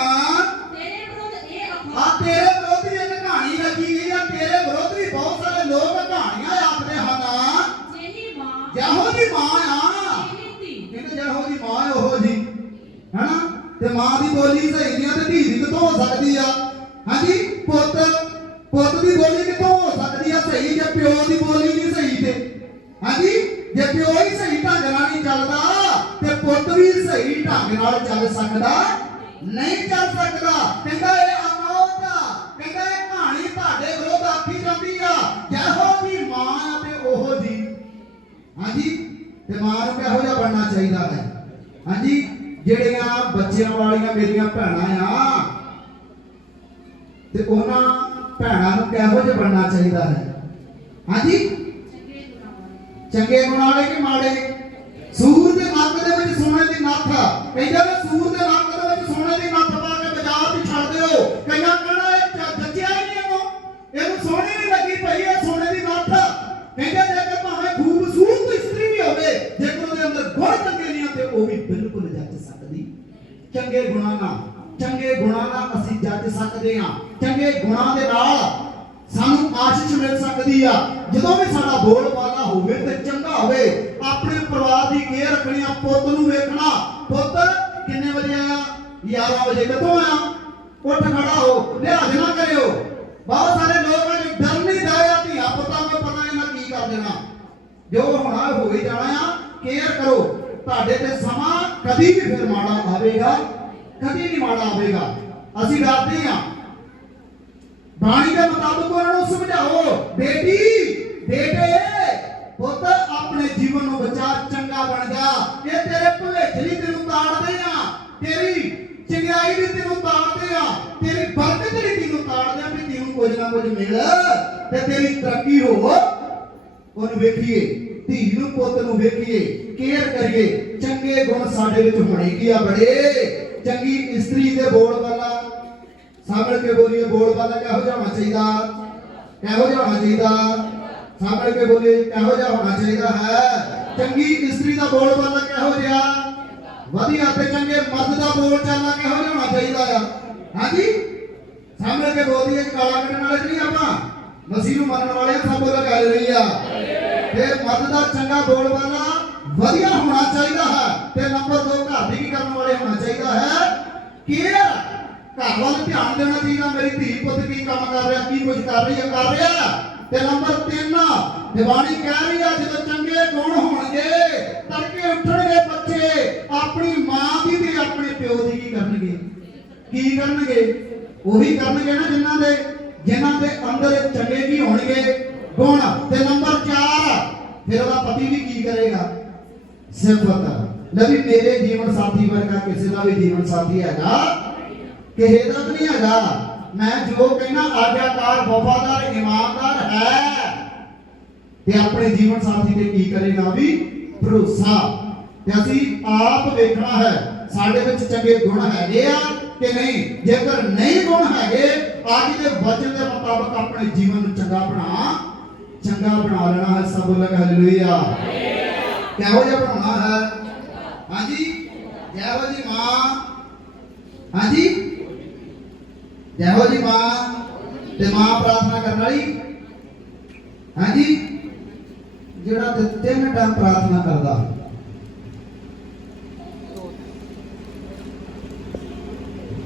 ਤੇਰੇ ਵਿਰੁੱਧ ਇਹ ਆ ਅਖੌਤ ਤੇਰੇ ਵਿਰੁੱਧ ਵੀ ਇੱਕ ਕਹਾਣੀ ਲੱਗੀ ਗਈ ਆ ਤੇਰੇ ਵਿਰੁੱਧ ਵੀ ਬਹੁਤ ਸਾਰੇ ਲੋਕ ਕਹਾਣੀਆਂ ਆਖਦੇ ਹਨ। ਜਿਹੀ ਮਾਂ ਜਿਹੋ ਜੀ ਮਾਂ ਆ। ਕਹਿੰਦੇ ਜਿਹੋ ਜੀ ਮਾਂ ਉਹੋ ਜੀ ਹੈਨਾ? ਤੇ ਮਾਂ ਦੀ ਬੋਲੀ ਸਹੀ ਨਹੀਂ ਤੇ ਧੀ ਦੀ ਕਿੱਥੋਂ ਹੋ ਸਕਦੀ ਆ? ਹਾਂਜੀ? ਪੁੱਤ ਨਾਲ ਚੱਲ ਸਕਦਾ? ਨਹੀਂ ਚੱਲ ਸਕਦਾ। ਕਹਿੰਦਾ ਇਹ ਅਮੌਤ ਆ। ਕਹਿੰਦਾ ਇਹ ਕਹਾਣੀ ਤੁਹਾਡੇ ਵਿਰੁੱਧ ਆਖੀ ਜਾਂਦੀ ਆ। ਜਿਹੋ ਜੀ ਮਾਂ ਆ ਤੇ ਉਹੋ ਜੀ। ਹਾਂਜੀ? ਤੇ ਮਾਂ ਨੂੰ ਕਿਹੋ ਜਿਹਾ ਬਣਨਾ ਚਾਹੀਦਾ ਹੈ? ਹਾਂਜੀ? ਜਿਹੜੀਆਂ ਬੱਚਿਆਂ ਵਾਲੀਆਂ ਮੇਰੀਆਂ ਭੈਣਾਂ ਆ, ਤੇ ਉਹਨਾਂ ਭੈਣਾਂ ਨੂੰ ਕਿਹੋ ਜਿਹਾ ਬਣਨਾ ਚਾਹੀਦਾ ਹੈ? ਹਾਂਜੀ? ਚੰਗੇ ਗੁਣਾਂ ਵਾਲੇ। ਗੁਣ ਵਾਲੇ ਕਿ ਮਾੜੇ? ਸੂਰ ਨੱਕ ਦੇ ਵਿੱਚ ਸੋਨੇ ਦੀ ਨੱਥ ਕਹਿੰਦੇ ਨੇ ਸੂਰ ਦੇ ਨੱਕ ਦੇ ਵਿੱਚ ਸੋਨੇ ਦੀ ਨੱਥ ਪਾ ਕੇ ਬਾਜ਼ਾਰ 'ਚ ਛੱਡ ਦਿਓ। ਕਈਆਂ ਕਹਿਣਾ ਇਹ ਜੱਜਿਆ ਹੀ ਨਹੀਂ ਇਹਨੂੰ? ਇਹਨੂੰ ਸੋਨੇ ਨਹੀਂ ਲੱਗੀ ਪਈ ਇਹ ਸੋਨੇ ਦੀ ਨੱਥ ਕਹਿੰਦੇ ਜੇਕਰ ਭਾਵੇਂ ਖੂਬਸੂਰਤ ਇਸਤਰੀ ਵੀ ਹੋਵੇ ਜੇਕਰ ਉਹਦੇ ਅੰਦਰ ਗੁਣ ਚੰਗੇ ਨਹੀਂ ਆ ਉਹ ਵੀ ਬਿਲਕੁਲ ਜੱਜ ਸਕਦੀ। ਚੰਗੇ ਗੁਣਾਂ ਨਾਲ। ਚੰਗੇ ਗੁਣਾਂ ਨਾਲ ਅਸੀਂ ਜੱਜ ਸਕਦੇ ਹਾਂ। ਚੰਗੇ ਗੁਣਾਂ ਦੇ ਨਾਲ ਸਾਨੂੰ ਆਸ਼ੀਸ਼ ਮਿਲ ਸਕਦੀ ਆ। ਜਦੋਂ ਵੀ ਸਾਡਾ ਬੋਲ ਪਾਲਾ ਹੋਵੇ ਤੇ ਚੰਗਾ ਹੋਵੇ ਆਪਣੇ ਪਰਿਵਾਰ ਦੀ ਕੇਅਰ ਰੱਖਣੀ ਆ ਪੁੱਤ ਨੂੰ ਵੇਖਣਾ। ਪੁੱਤ, ਕਿੰਨੇ ਵਜੇ ਆਇਆ? 11 ਵਜੇ। ਕਦੋਂ ਆਇਆ? ਉੱਠ ਖੜਾ ਹੋ। ਲਿਹਾਜ਼ ਨਾ ਕਰਿਓ। ਬਹੁਤ ਸਾਰੇ ਲੋਕ ਨੇ ਡਰ ਨਹੀਂ ਦਾਇਆ ਧੀਆ ਪੁੱਤਾਂ ਨੂੰ, ਪਤਾ ਨਹੀਂ ਕੀ ਕਰ ਦੇਣਾ। ਜੋ ਹੋਣਾ ਹੋ ਹੀ ਜਾਣਾ ਆ ਕੇਅਰ ਕਰੋ। ਤੁਹਾਡੇ ਤੇ ਸਮਾਂ ਕਦੀ ਵੀ ਫਿਰ ਮਾੜਾ ਆਵੇਗਾ। ਕਦੀ ਨਹੀਂ ਮਾੜਾ ਆਵੇਗਾ। ਅਸੀਂ ਡਰਦੇ ਆ। ਬਾਣੀ ਦੇ ਮੁਤਾਬਕ ਉਹਨਾਂ ਨੂੰ ਸਮਝਾਓ, ਬੇਟੀ, ਬੇਟੇ, ਪੁੱਤ ਆਪਣੇ ਜੀਵਨ ਨੂੰ ਬਚਾ, ਚੰਗਾ ਬਣ ਜਾ। ਇਹ ਤੇਰੇ ਭਵਿੱਖ ਲਈ ਤੈਨੂੰ ਤਾੜਦੇ ਆ। ਤੇਰੀ ਚੰਗਿਆਈ ਲਈ ਤੈਨੂੰ ਤਾੜਦੇ ਆ। ਤੇਰੀ ਬਰਕਤ ਲਈ ਤੈਨੂੰ ਤਾੜਦੇ ਆ ਵੀ ਤੈਨੂੰ ਕੁਝ ਨਾ ਕੁਝ ਮਿਲ ਤੇ ਤੇਰੀ ਤਰੱਕੀ ਹੋ। ਉਹਨੂੰ ਵੇਖੀਏ, ਧੀ ਨੂੰ ਪੁੱਤ ਨੂੰ ਵੇਖੀਏ ਕੇਅਰ ਕਰੀਏ। ਚੰਗੇ ਗੁਣ ਸਾਡੇ ਵਿੱਚ ਹੋਣੇ ਕੀ ਆ ਬੜੇ? ਚੰਗੀ ਇਸਤਰੀ ਦੇ ਬੋਲ ਵਾਲਾ ਸਾਹਮਣੇ ਕੇ ਬੋਲੀਏ, ਬੋਲ ਵਾਲਾ ਕਿਹੋ ਜਿਹਾ ਹੋਣਾ ਚਾਹੀਦਾ? ਕਿਹੋ ਜਿਹਾ ਹੋਣਾ ਚਾਹੀਦਾ? ਸਾਹਮਣੇ ਕੇ ਬੋਲੀਏ ਕਿਹੋ ਜਿਹਾ ਹੋਣਾ ਚਾਹੀਦਾ ਹੈ। ਚੰਗੀ ਇਸਤਰੀ ਦਾ ਬੋਲ ਵਾਲਾ ਕਿਹੋ ਜਿਹਾ? ਵਧੀਆ ਤੇ ਚੰਗੇ ਮਰਦ ਦਾ ਬੋਲ ਚਾਲਾ ਕਿਹੋ ਜਿਹਾ ਹੋਣਾ ਚਾਹੀਦਾ ਆ? ਹਾਂਜੀ? ਸਾਹਮਣੇ ਕੇ ਬੋਲੀਏ ਕਾਲਾ ਕੱਢਣ ਵਾਲੇ ਨਹੀਂ ਆਪਾਂ। ਮਸੀਹ ਨੂੰ ਮੰਨਣ ਵਾਲੇ ਸਭ ਬੋਲ ਗੱਲ ਰਹੀ ਆ। ਤੇ ਮਰਦ ਦਾ ਚੰਗਾ ਬੋਲ ਵਾਲਾ ਵਧੀਆ ਹੋਣਾ ਚਾਹੀਦਾ ਹੈ। ਤੇ ਨੰਬਰ 2 ਘਰ ਦੀ ਕੀ ਕਰਨ ਵਾਲੇ ਹੋਣਾ ਚਾਹੀਦਾ ਹੈ? ਕੇਅਰ। ਘਰ ਵੱਲ ਧਿਆਨ ਦੇਣਾ ਚਾਹੀਦਾ। ਮੇਰੀ ਧੀ ਪੁੱਤ ਕੀ ਕੰਮ ਕਰ ਰਿਹਾ, ਕੀ ਕੁਝ ਕਰ ਰਹੀ ਹੈ, ਕਰ ਰਿਹਾ। ਤੇ ਨੰਬਰ 3 ਦੀਵਾਨੀ ਕਹਿ ਰਹੀ ਆ, ਜਦੋਂ ਚੰਗੇ ਗੁਣ ਹੋਣਗੇ, ਤੜਕੇ ਉੱਠਣਗੇ ਬੱਚੇ, ਆਪਣੀ ਮਾਂ ਦੀ ਤੇ ਆਪਣੇ ਪਿਓ ਦੀ ਕੀ ਕਰਨਗੇ? ਕੀ ਕਰਨਗੇ? ਉਹੀ ਕਰਨਗੇ ਨਾ ਜਿਨ੍ਹਾਂ ਦੇ ਜਿਨ੍ਹਾਂ ਦੇ ਅੰਦਰ ਚੰਗੇ ਕੀ ਹੋਣਗੇ, ਗੁਣ। ਤੇ ਨੰਬਰ 4 ਫਿਰ ਉਹਦਾ ਪਤੀ ਵੀ ਕੀ ਕਰੇਗਾ? ਸਿਫਤ। ਨਬੀ ਮੇਰੇ ਜੀਵਨ ਸਾਥੀ ਵਰਗਾ ਕਿਸੇ ਦਾ ਵੀ ਜੀਵਨ ਸਾਥੀ ਹੈਗਾ, ਕਿਸੇ ਦਾ ਵੀ ਨਹੀਂ ਹੈਗਾ। ਮੈਂ ਜੋ ਕਹਿਣਾ ਆਗਿਆਕਾਰ, ਵਫਾਦਾਰ, ਇਮਾਨਦਾਰ ਹੈ। ਤੇ ਆਪਣੇ ਜੀਵਨ ਸਾਥੀ ਤੇ ਕੀ ਕਰੇਗਾ ਵੀ? ਭਰੋਸਾ। ਤੇ ਅਸੀਂ ਆਪ ਵੇਖਣਾ ਹੈ, ਸਾਡੇ ਵਿੱਚ ਚੰਗੇ ਗੁਣ ਹੈਗੇ ਆ ਕਿ ਨਹੀਂ? ਜੇਕਰ ਨਹੀਂ ਗੁਣ ਹੈਗੇ ਅੱਜ ਦੇ ਵਚਨ ਦੇ ਮੁਤਾਬਕ ਆਪਣੇ ਜੀਵਨ ਨੂੰ ਚੰਗਾ ਬਣਾ ਚੰਗਾ ਬਣਾ ਲੈਣਾ ਹੈ। ਸਭ ਬੋਲਾਂਗੇ ਹਾਲੇਲੂਇਆ ਕਿਹੋ ਜਿਹਾ ਬਣਾਉਣਾ ਹੈ? ਹਾਂਜੀ? ਜਿਹੋ ਜੀ ਮਾਂ? ਹਾਂਜੀ? ਜਿਹੋ ਜੀ ਮਾਂ ਤੇ ਮਾਂ ਪ੍ਰਾਰਥਨਾ ਕਰਨ ਵਾਲੀ? ਹਾਂਜੀ? ਜਿਹੜਾ ਤੇ ਤਿੰਨ ਟਾਈਮ ਪ੍ਰਾਰਥਨਾ ਕਰਦਾ।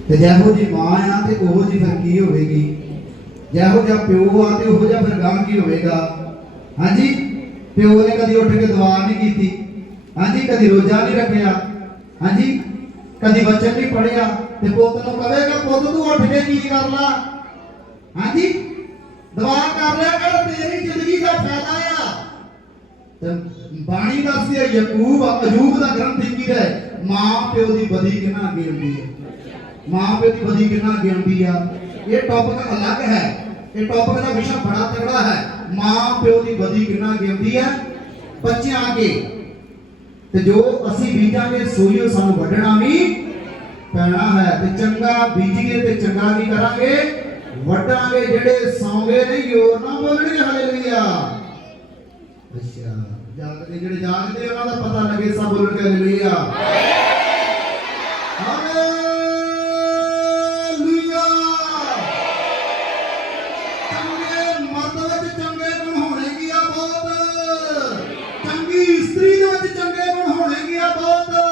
ਤੇ ਜਿਹੋ ਜੀ ਮਾਂ ਆ ਤੇ ਉਹੋ ਜੀ ਫਿਰ ਕੀ ਹੋਵੇਗੀ? ਜਿਹੋ ਜਿਹਾ ਪਿਓ ਆ ਤੇ ਉਹੋ ਜਿਹਾ ਫਿਰ ਗਾਂ ਕੀ ਹੋਵੇਗਾ? ਹਾਂਜੀ? ਪਿਓ ਨੇ ਕਦੀ ਉੱਠ ਕੇ ਦੁਆ ਨਹੀਂ ਕੀਤੀ। ਹਾਂਜੀ? ਕਦੀ ਰੋਜ਼ਾ ਨਹੀਂ ਰੱਖਿਆ। ਹਾਂਜੀ? ਕਦੀ ਬੱਚਨ ਨਹੀਂ ਪੜਿਆ ਤੇ ਪੁੱਤ ਨੂੰ ਕਹੇਗਾ ਪੁੱਤ ਤੂੰ ਉੱਠ ਕੇ ਕੀ ਕਰ ਲਾ? ਹਾਂਜੀ? ਦੁਆ ਕਰ ਲਿਆ ਕਰ ਤੇਰੀ ਜ਼ਿੰਦਗੀ ਦਾ ਫਾਇਦਾ ਆ। ਤੇ ਬਾਣੀ ਦੱਸਦੀ ਹੈ ਯਕੂਬ, ਅਯੂਬ ਦਾ ਗ੍ਰੰਥ ਲਿਖੀ ਹੈ, ਮਾਂ ਪਿਓ ਦੀ ਬਦੀ ਕਿੰਨਾ ਅੱਗੇ ਹੁੰਦੀ ਹੈ? ਮਾਂ ਪਿਓ ਦੀ ਬਦੀ ਕਿੰਨਾ ਅੱਗੇ ਹੁੰਦੀ ਆ? ਇਹ ਟੌਪਿਕ ਅਲੱਗ ਹੈ। ਇਹ ਟੌਪਿਕ ਦਾ ਵਿਸ਼ਾ ਬੜਾ ਤਗੜਾ ਹੈ। ਮਾਂ ਪਿਓ ਦੀ ਬਦੀ ਕਿੰਨਾ ਅੱਗੇ ਹੁੰਦੀ ਹੈ? ਬੱਚਿਆਂ ਅੱਗੇ। ਤੇ ਜੋ ਅਸੀਂ ਬੀਜਾਂਗੇ ਸੋਈਓ ਸਾਨੂੰ ਵੱਢਣਾ ਵੀ ਪੈਣਾ ਹੈ ਤੇ ਚੰਗਾ ਬੀਜੀਏ ਤੇ ਚੰਗਾ ਕੀ ਕਰਾਂਗੇ ਵਟਾਂਗੇ ਜਿਹੜੇ ਸੌਂਗੇ ਨਹੀਂ ਯੋਰ ਨਾ ਬੋਲਣਗੇ ਹਾਲੇਲੂਇਆ। ਅੱਛਾ, ਜਾਗਦੇ, ਜਿਹੜੇ ਜਾਗਦੇ ਉਹਨਾਂ ਦਾ ਪਤਾ ਲੱਗੇ ਸਭ ਬੋਲਣ ਕੇ ਹਾਲੇਲੂਇਆ। ਚੰਗੇ ਚੰਗੇ ਗੁਣ ਹੋਣੇ ਕੀ ਚੰਗੀ ਇਸਤਰੀ ਚੰਗੇ ਬਹੁਤ।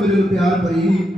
ਮੇਰੇ ਨਾਲ ਪਿਆਰ ਭਰੀ